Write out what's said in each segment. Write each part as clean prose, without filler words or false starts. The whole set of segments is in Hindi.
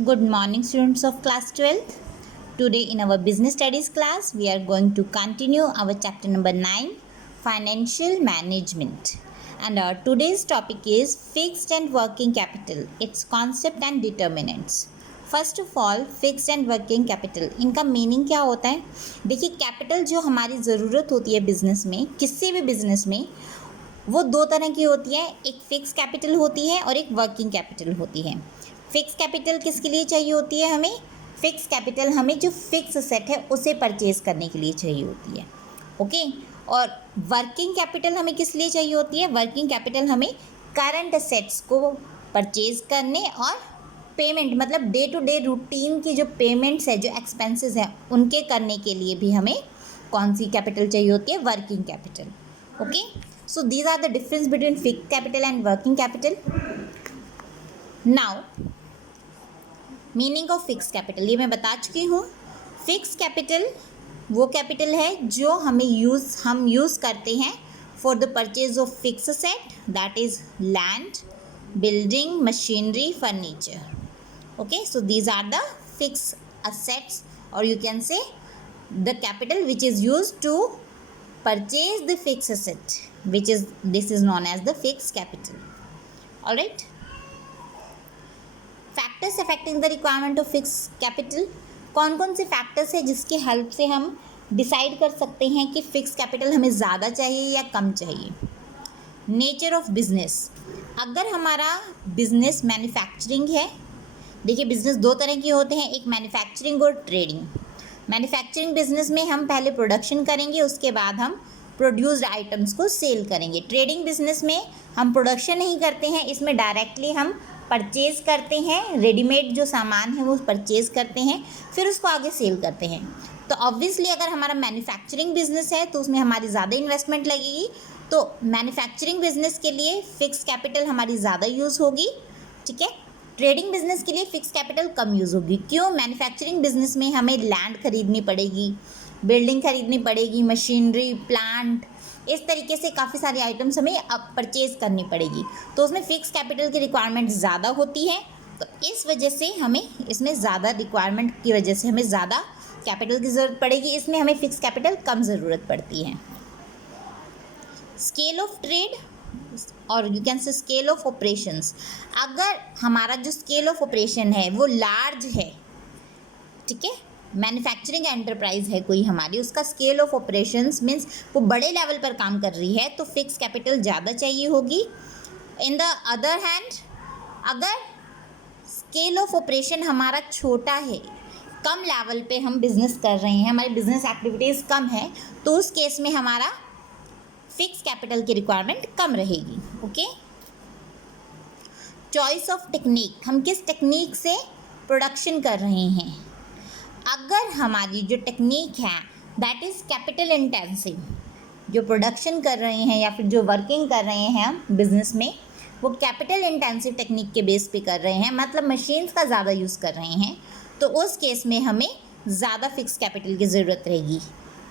Good morning, students of class 12th. Today in our business studies class, we are going to continue our chapter number 9, financial management. And our today's topic is fixed and working capital, its concept and determinants. First of all fixed and working capital, इनका मीनिंग क्या होता है? देखिए, कैपिटल जो हमारी ज़रूरत होती है बिजनेस में, किसी भी बिजनेस में, वो दो तरह की होती है. एक फिक्स कैपिटल होती है और एक वर्किंग कैपिटल होती है. फिक्स कैपिटल किसके लिए चाहिए होती है? हमें फिक्स कैपिटल हमें जो फिक्स सेट है उसे परचेज करने के लिए चाहिए होती है. ओके. और वर्किंग कैपिटल हमें किस लिए चाहिए होती है? वर्किंग कैपिटल हमें करंट असेट्स को परचेज करने और पेमेंट, मतलब डे टू डे रूटीन की जो पेमेंट्स है, जो एक्सपेंसेस हैं, उनके करने के लिए भी हमें कौन सी कैपिटल चाहिए होती है? Working capital. Okay. So these are the difference between fixed capital and working capital. Now, meaning of fixed capital ये मैं बता चुकी हूँ. Fixed capital वो कैपिटल है जो हम यूज़ करते हैं for the purchase of fixed asset, that is land, building, machinery, furniture. Okay, so these are the fixed assets, or you can say the capital which is used to purchase the fixed asset, this is known as the fixed capital. All right. Factors affecting the requirement of fixed capital. कौन कौन से फैक्टर्स है जिसके हेल्प से हम डिसाइड कर सकते हैं कि फिक्स कैपिटल हमें ज़्यादा चाहिए या कम चाहिए? Nature of business. अगर हमारा बिजनेस मैन्युफैक्चरिंग है, देखिए बिजनेस दो तरह के होते हैं, एक मैन्युफैक्चरिंग और ट्रेडिंग. मैन्युफैक्चरिंग बिजनेस में हम पहले प्रोडक्शन करेंगे, उसके बाद हम प्रोड्यूस्ड आइटम्स को सेल करेंगे. ट्रेडिंग बिजनेस में हम प्रोडक्शन नहीं करते हैं, इसमें डायरेक्टली हम परचेज़ करते हैं, रेडीमेड जो सामान है वो परचेज़ करते हैं, फिर उसको आगे सेल करते हैं. तो ऑब्वियसली अगर हमारा मैन्युफैक्चरिंग बिजनेस है तो उसमें हमारी ज़्यादा इन्वेस्टमेंट लगेगी, तो मैन्युफैक्चरिंग बिजनेस के लिए फ़िक्स कैपिटल हमारी ज़्यादा यूज़ होगी. ठीक है. ट्रेडिंग बिजनेस के लिए फ़िक्स कैपिटल कम यूज़ होगी. क्यों? मैन्युफैक्चरिंग बिजनेस में हमें लैंड खरीदनी पड़ेगी, बिल्डिंग खरीदनी पड़ेगी, मशीनरी, प्लांट, इस तरीके से काफ़ी सारी आइटम्स हमें अब परचेज़ करनी पड़ेगी, तो उसमें फ़िक्स कैपिटल की रिक्वायरमेंट ज़्यादा होती है. तो इस वजह से हमें इसमें ज़्यादा रिक्वायरमेंट की वजह से हमें ज़्यादा कैपिटल की ज़रूरत पड़ेगी, इसमें हमें फ़िक्स कैपिटल कम ज़रूरत पड़ती है. स्केल ऑफ ट्रेड और you can say scale of operations. अगर हमारा जो स्केल ऑफ ऑपरेशन है वो लार्ज है, ठीक है, मैन्युफैक्चरिंग एंटरप्राइज है कोई हमारी, उसका स्केल ऑफ ऑपरेशंस मीन्स वो बड़े लेवल पर काम कर रही है, तो फिक्स कैपिटल ज़्यादा चाहिए होगी. इन द अदर हैंड, अगर स्केल ऑफ ऑपरेशन हमारा छोटा है, कम लेवल पे हम बिजनेस कर रहे हैं, हमारी बिजनेस एक्टिविटीज़ कम है, तो उस केस में हमारा फिक्स कैपिटल की रिक्वायरमेंट कम रहेगी. ओके. चॉइस ऑफ टेक्निक, हम किस टेक्निक से प्रोडक्शन कर रहे हैं. अगर हमारी जो टेक्निक है दैट इज़ कैपिटल इंटेंसिव, जो प्रोडक्शन कर रहे हैं या फिर जो वर्किंग कर रहे हैं हम बिजनेस में, वो कैपिटल इंटेंसिव टेक्निक के बेस पे कर रहे हैं, मतलब मशीन्स का ज़्यादा यूज़ कर रहे हैं, तो उस केस में हमें ज़्यादा फिक्स कैपिटल की ज़रूरत रहेगी.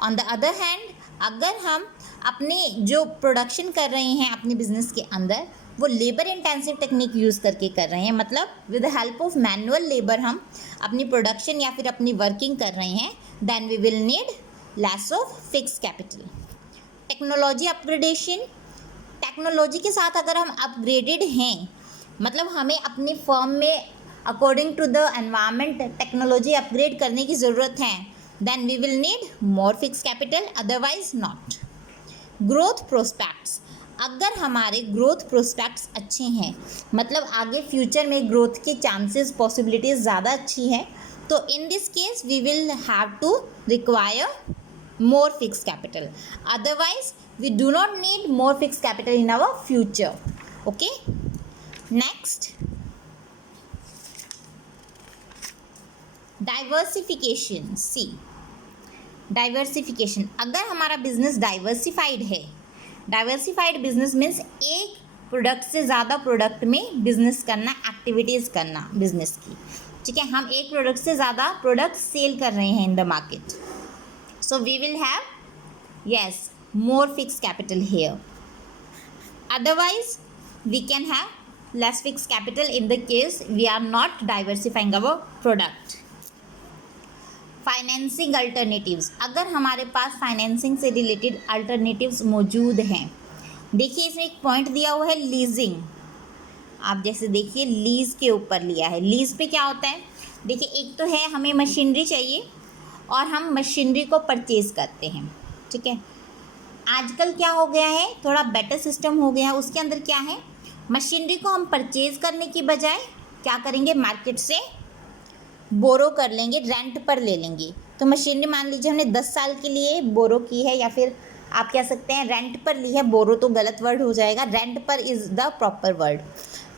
ऑन द अदर हैंड, अगर हम अपने जो प्रोडक्शन कर रहे हैं अपने बिजनेस के अंदर, वो लेबर इंटेंसिव टेक्निक यूज़ करके कर रहे हैं, मतलब with the help of manual labour हम अपनी प्रोडक्शन या फिर अपनी वर्किंग कर रहे हैं, then we will need less of fix capital. Technology upgradation. Technology के साथ अगर हम अपग्रेडेड हैं, मतलब हमें अपनी फर्म में according to the environment technology upgrade करने की ज़रूरत है, then we will need more fix capital, otherwise not. Growth prospects. अगर हमारे ग्रोथ प्रोस्पेक्ट्स अच्छे हैं, मतलब आगे फ्यूचर में ग्रोथ के चांसेस, पॉसिबिलिटीज़ ज़्यादा अच्छी हैं, तो in this case we will have to require more fix capital, otherwise we do not need more fix capital in our future. Okay. Next, diversification. See, diversification. अगर हमारा बिजनेस डाइवर्सिफाइड है, डाइवर्सिफाइड बिजनेस मीन्स एक प्रोडक्ट से ज़्यादा प्रोडक्ट में बिजनेस करना, एक्टिविटीज़ करना बिजनेस की. ठीक है, हम एक प्रोडक्ट से ज़्यादा प्रोडक्ट सेल कर रहे हैं in the market, so we will have more fix capital here. Otherwise we can have less fixed capital in the case we are not diversifying our product. Financing alternatives, अगर हमारे पास फाइनेंसिंग से रिलेटेड अल्टरनेटिव्स मौजूद हैं, देखिए इसमें एक पॉइंट दिया हुआ है लीजिंग। आप जैसे देखिए लीज के ऊपर लिया है। लीज पे क्या होता है, देखिए एक तो है हमें मशीनरी चाहिए और हम मशीनरी को परचेज़ करते हैं, ठीक है। आजकल क्या हो गया है, थोड़ा बेटर सिस्टम हो गया है। उसके अंदर क्या है, मशीनरी को हम परचेज़ करने की बजाय क्या करेंगे, मार्केट से बोरो कर लेंगे, रेंट पर ले लेंगे। तो मशीनरी मान लीजिए हमने 10 साल के लिए बोरो की है, या फिर आप कह सकते हैं रेंट पर ली है। बोरो तो गलत वर्ड हो जाएगा, रेंट पर is the proper word.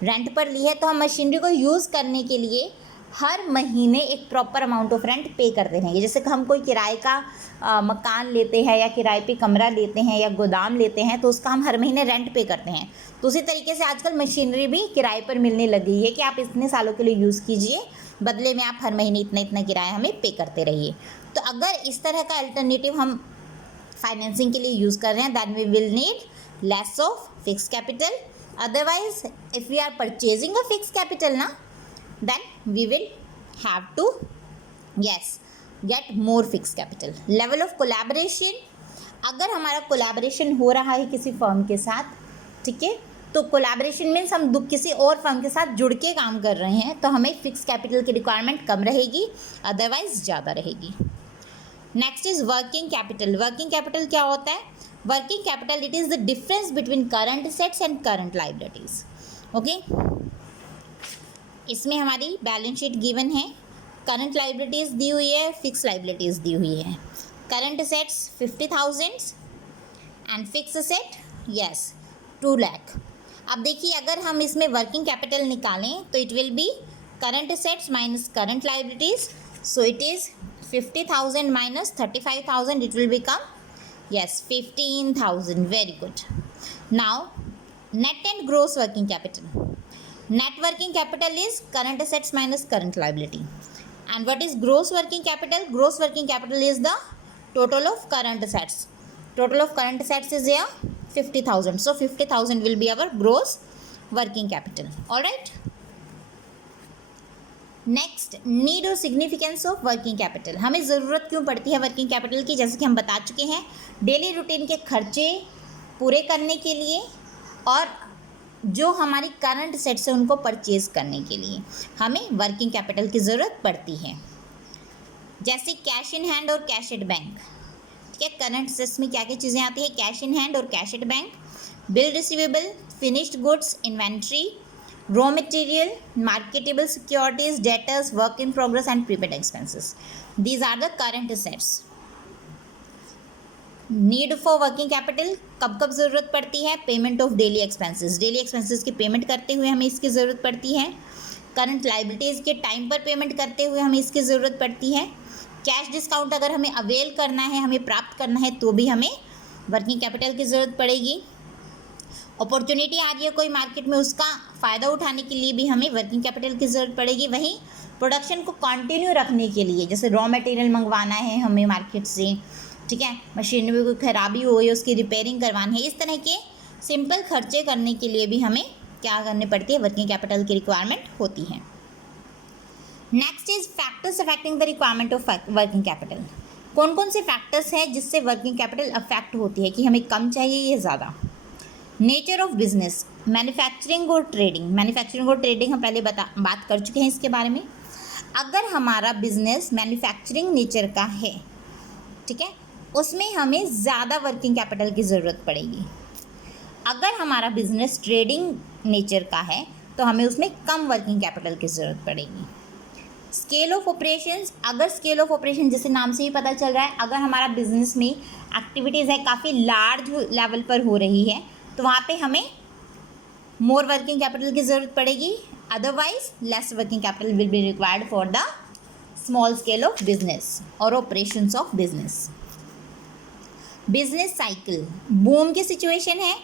Rent पर ली है तो हम मशीनरी को यूज़ करने के लिए हर महीने एक प्रॉपर अमाउंट ऑफ रेंट पे करते रहेंगे। जैसे कि हम कोई किराए का मकान लेते हैं या किराए पे कमरा लेते हैं या गोदाम लेते हैं, तो उसका हम हर महीने रेंट पे करते हैं। तो उसी तरीके से आजकल मशीनरी भी किराए पर मिलने लगी है कि आप इतने सालों के लिए यूज़ कीजिए, बदले में आप हर महीने इतना इतना किराया हमें पे करते रहिए। तो अगर इस तरह का अल्टरनेटिव हम फाइनेंसिंग के लिए यूज़ कर रहे हैं, that we will need less of fix capital. Otherwise if we are purchasing a fix capital ना, then we will have to get more fixed capital. Level of collaboration, अगर हमारा कोलैबोरेशन हो रहा है किसी फर्म के साथ, ठीक है, तो कोलैबोरेशन मीन्स हम किसी और फर्म के साथ जुड़ के काम कर रहे हैं, तो हमें फिक्स कैपिटल की रिक्वायरमेंट कम रहेगी, अदरवाइज ज़्यादा रहेगी। Next is working capital. Working capital क्या होता है, working capital it is the difference between current assets and current liabilities. Okay, इसमें हमारी बैलेंस शीट गिवन है, करंट लाइबिलिटीज़ दी हुई है, फिक्स लाइबिलिटीज़ दी हुई है। Current assets 50,000 and fix asset 2 lakh. अब देखिए अगर हम इसमें वर्किंग कैपिटल निकालें तो it will be current assets minus current liabilities, so it is 50,000 minus 35,000, it will become 15,000। Very good. Now net and gross working capital. Net working capital is current assets minus current liability. And what is gross working capital? Gross working capital is the total of current assets. Total of current assets is here 50,000. So 50,000 will be our gross working capital. All right. Next, need और सिग्निफिकेंस ऑफ वर्किंग कैपिटल। हमें ज़रूरत क्यों पड़ती है वर्किंग कैपिटल की, जैसे कि हम बता चुके हैं, डेली रूटीन के खर्चे पूरे करने के लिए और जो हमारी करंट सेट्स है उनको परचेज़ करने के लिए हमें वर्किंग कैपिटल की ज़रूरत पड़ती है। जैसे कैश इन हैंड और कैश एट बैंक, ठीक है। करंट सेट्स में क्या क्या चीज़ें आती है, कैश इन हैंड और cash at bank, bill receivable, finished goods, inventory, raw material, marketable securities, debtors, work in progress and prepaid expenses. These are the current sets. Need for working capital कब कब ज़रूरत पड़ती है, payment of daily expenses, daily expenses की पेमेंट करते हुए हमें इसकी ज़रूरत पड़ती है। करंट लाइबिलिटीज़ के टाइम पर पेमेंट करते हुए हमें इसकी ज़रूरत पड़ती है। कैश डिस्काउंट अगर हमें अवेल करना है, हमें प्राप्त करना है, तो भी हमें वर्किंग कैपिटल की ज़रूरत पड़ेगी। अपॉर्चुनिटी आ रही है कोई मार्केट में, उसका फ़ायदा उठाने के लिए भी हमें वर्किंग कैपिटल की ज़रूरत पड़ेगी। वहीं प्रोडक्शन को कंटिन्यू रखने के लिए, जैसे रॉ मटेरियल मंगवाना है हमें मार्केट से, ठीक है, मशीनरी में कोई खराबी हो गई उसकी रिपेयरिंग करवानी है, इस तरह के सिंपल खर्चे करने के लिए भी हमें क्या करनी पड़ती है, वर्किंग कैपिटल की रिक्वायरमेंट होती है। Next is factors affecting the requirement of working capital. कौन कौन से फैक्टर्स हैं जिससे वर्किंग कैपिटल अफेक्ट होती है कि हमें कम चाहिए या ज़्यादा। नेचर ऑफ बिजनेस, मैन्युफैक्चरिंग और ट्रेडिंग। मैन्युफैक्चरिंग और ट्रेडिंग हम पहले बात कर चुके हैं इसके बारे में। अगर हमारा बिजनेस मैन्युफैक्चरिंग नेचर का है, ठीक है, उसमें हमें ज़्यादा वर्किंग कैपिटल की ज़रूरत पड़ेगी। अगर हमारा बिजनेस ट्रेडिंग नेचर का है तो हमें उसमें कम वर्किंग कैपिटल की ज़रूरत पड़ेगी। स्केल ऑफ ऑपरेशंस, अगर स्केल ऑफ ऑपरेशन जैसे नाम से ही पता चल रहा है, अगर हमारा बिजनेस में एक्टिविटीज़ है काफ़ी लार्ज लेवल पर हो रही है, तो वहाँ पे हमें मोर वर्किंग कैपिटल की ज़रूरत पड़ेगी। Otherwise less working capital will be required for the small scale of business और operations of business. Business cycle, boom की सिचुएशन है।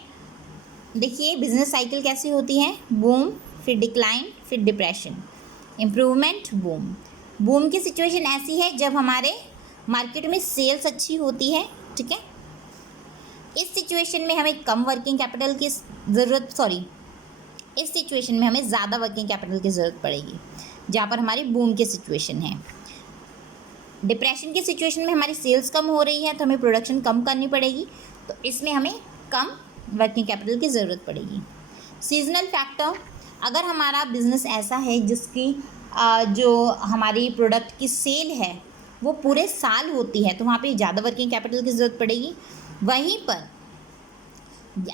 देखिए बिजनेस साइकिल कैसी होती है, बूम, फिर डिक्लाइन, फिर डिप्रेशन, इम्प्रूवमेंट, बूम। बूम की सिचुएशन ऐसी है जब हमारे मार्केट में सेल्स अच्छी होती है, ठीक है। इस सिचुएशन में हमें कम वर्किंग कैपिटल की ज़रूरत, इस सिचुएशन में हमें ज़्यादा वर्किंग कैपिटल की ज़रूरत पड़ेगी, जहाँ पर हमारी बूम की सिचुएशन है। डिप्रेशन की सिचुएशन में हमारी सेल्स कम हो रही है तो हमें प्रोडक्शन कम करनी पड़ेगी, तो इसमें हमें कम वर्किंग कैपिटल की ज़रूरत पड़ेगी। सीजनल फैक्टर, अगर हमारा बिजनेस ऐसा है जिसकी जो हमारी प्रोडक्ट की सेल है वो पूरे साल होती है तो वहाँ पे ज़्यादा वर्किंग कैपिटल की ज़रूरत पड़ेगी। वहीं पर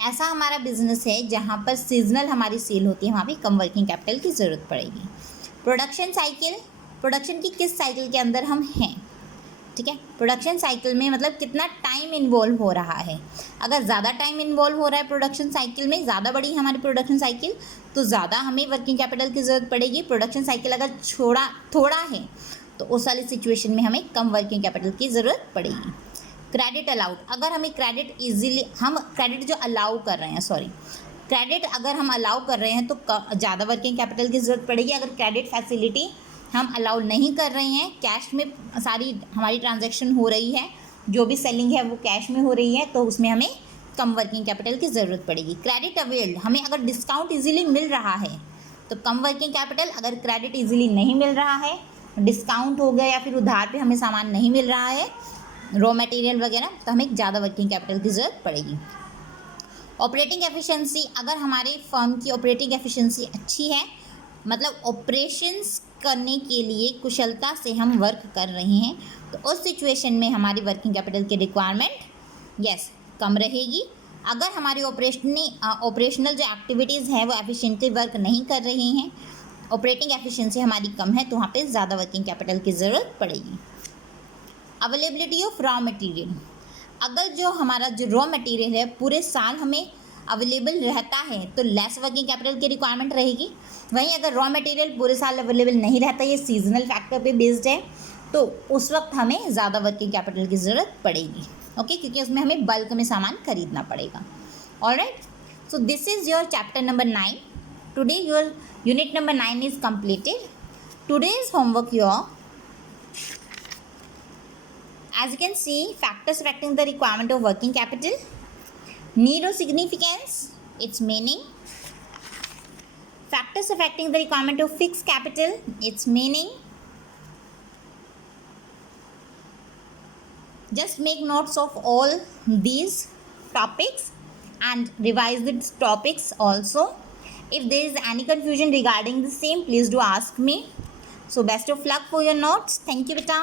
ऐसा हमारा बिजनेस है जहाँ पर सीजनल हमारी सेल होती है, वहाँ पे कम वर्किंग कैपिटल की ज़रूरत पड़ेगी। प्रोडक्शन साइकिल, प्रोडक्शन की किस साइकिल के अंदर हम हैं, ठीक है। प्रोडक्शन साइकिल में मतलब कितना टाइम इन्वॉल्व हो रहा है। अगर ज़्यादा टाइम इन्वॉल्व हो रहा है प्रोडक्शन साइकिल में, ज़्यादा बड़ी हमारी प्रोडक्शन साइकिल, तो ज़्यादा हमें वर्किंग कैपिटल की ज़रूरत पड़ेगी। प्रोडक्शन साइकिल अगर थोड़ा है तो उस वाली सिचुएशन में हमें कम वर्किंग कैपिटल की ज़रूरत पड़ेगी। क्रेडिट अलाउड, अगर हमें क्रेडिट ईजिली, हम क्रेडिट जो अलाउ कर रहे हैं, क्रेडिट अगर हम अलाउ कर रहे हैं तो ज़्यादा वर्किंग कैपिटल की ज़रूरत पड़ेगी। अगर क्रेडिट फैसिलिटी हम अलाउ नहीं कर रहे हैं, कैश में सारी हमारी ट्रांजैक्शन हो रही है, जो भी सेलिंग है वो कैश में हो रही है, तो उसमें हमें कम वर्किंग कैपिटल की ज़रूरत पड़ेगी। क्रेडिट अवेल्ड, हमें अगर डिस्काउंट ईजिली मिल रहा है तो कम वर्किंग कैपिटल। अगर क्रेडिट ईजिली नहीं मिल रहा है, डिस्काउंट हो गया या फिर उधार पे हमें सामान नहीं मिल रहा है, रॉ मटेरियल वगैरह, तो हमें ज़्यादा वर्किंग कैपिटल की ज़रूरत पड़ेगी। ऑपरेटिंग एफिशिएंसी, अगर हमारे फर्म की ऑपरेटिंग एफिशिएंसी अच्छी है, मतलब ऑपरेशंस करने के लिए कुशलता से हम वर्क कर रहे हैं, तो उस सिचुएशन में हमारी वर्किंग कैपिटल की रिक्वायरमेंट कम रहेगी। अगर हमारी ऑपरेशनल जो एक्टिविटीज़ हैं वो एफिशिएंटली वर्क नहीं कर रही हैं, ऑपरेटिंग एफिशिएंसी हमारी कम है, तो वहाँ पे ज़्यादा वर्किंग कैपिटल की ज़रूरत पड़ेगी। अवेलेबिलिटी ऑफ रॉ मटेरियल, अगर जो हमारा जो रॉ मटेरियल है पूरे साल हमें अवेलेबल रहता है तो लेस वर्किंग कैपिटल की रिक्वायरमेंट रहेगी। वहीं अगर रॉ मटेरियल पूरे साल अवेलेबल नहीं रहता, ये सीजनल फैक्टर पे बेस्ड है, तो उस वक्त हमें ज़्यादा वर्किंग कैपिटल की ज़रूरत पड़ेगी, ओके, क्योंकि उसमें हमें बल्क में सामान खरीदना पड़ेगा। Alright, so this is your chapter number 9. Today your unit number 9 is completed. Today's homework here, as you can see, factors affecting the requirement of working capital, need or significance, its meaning, factors affecting the requirement of fixed capital, its meaning. Just make notes of all these topics and revise these topics also. If there is any confusion regarding the same, please do ask me. So best of luck for your notes. Thank you, beta.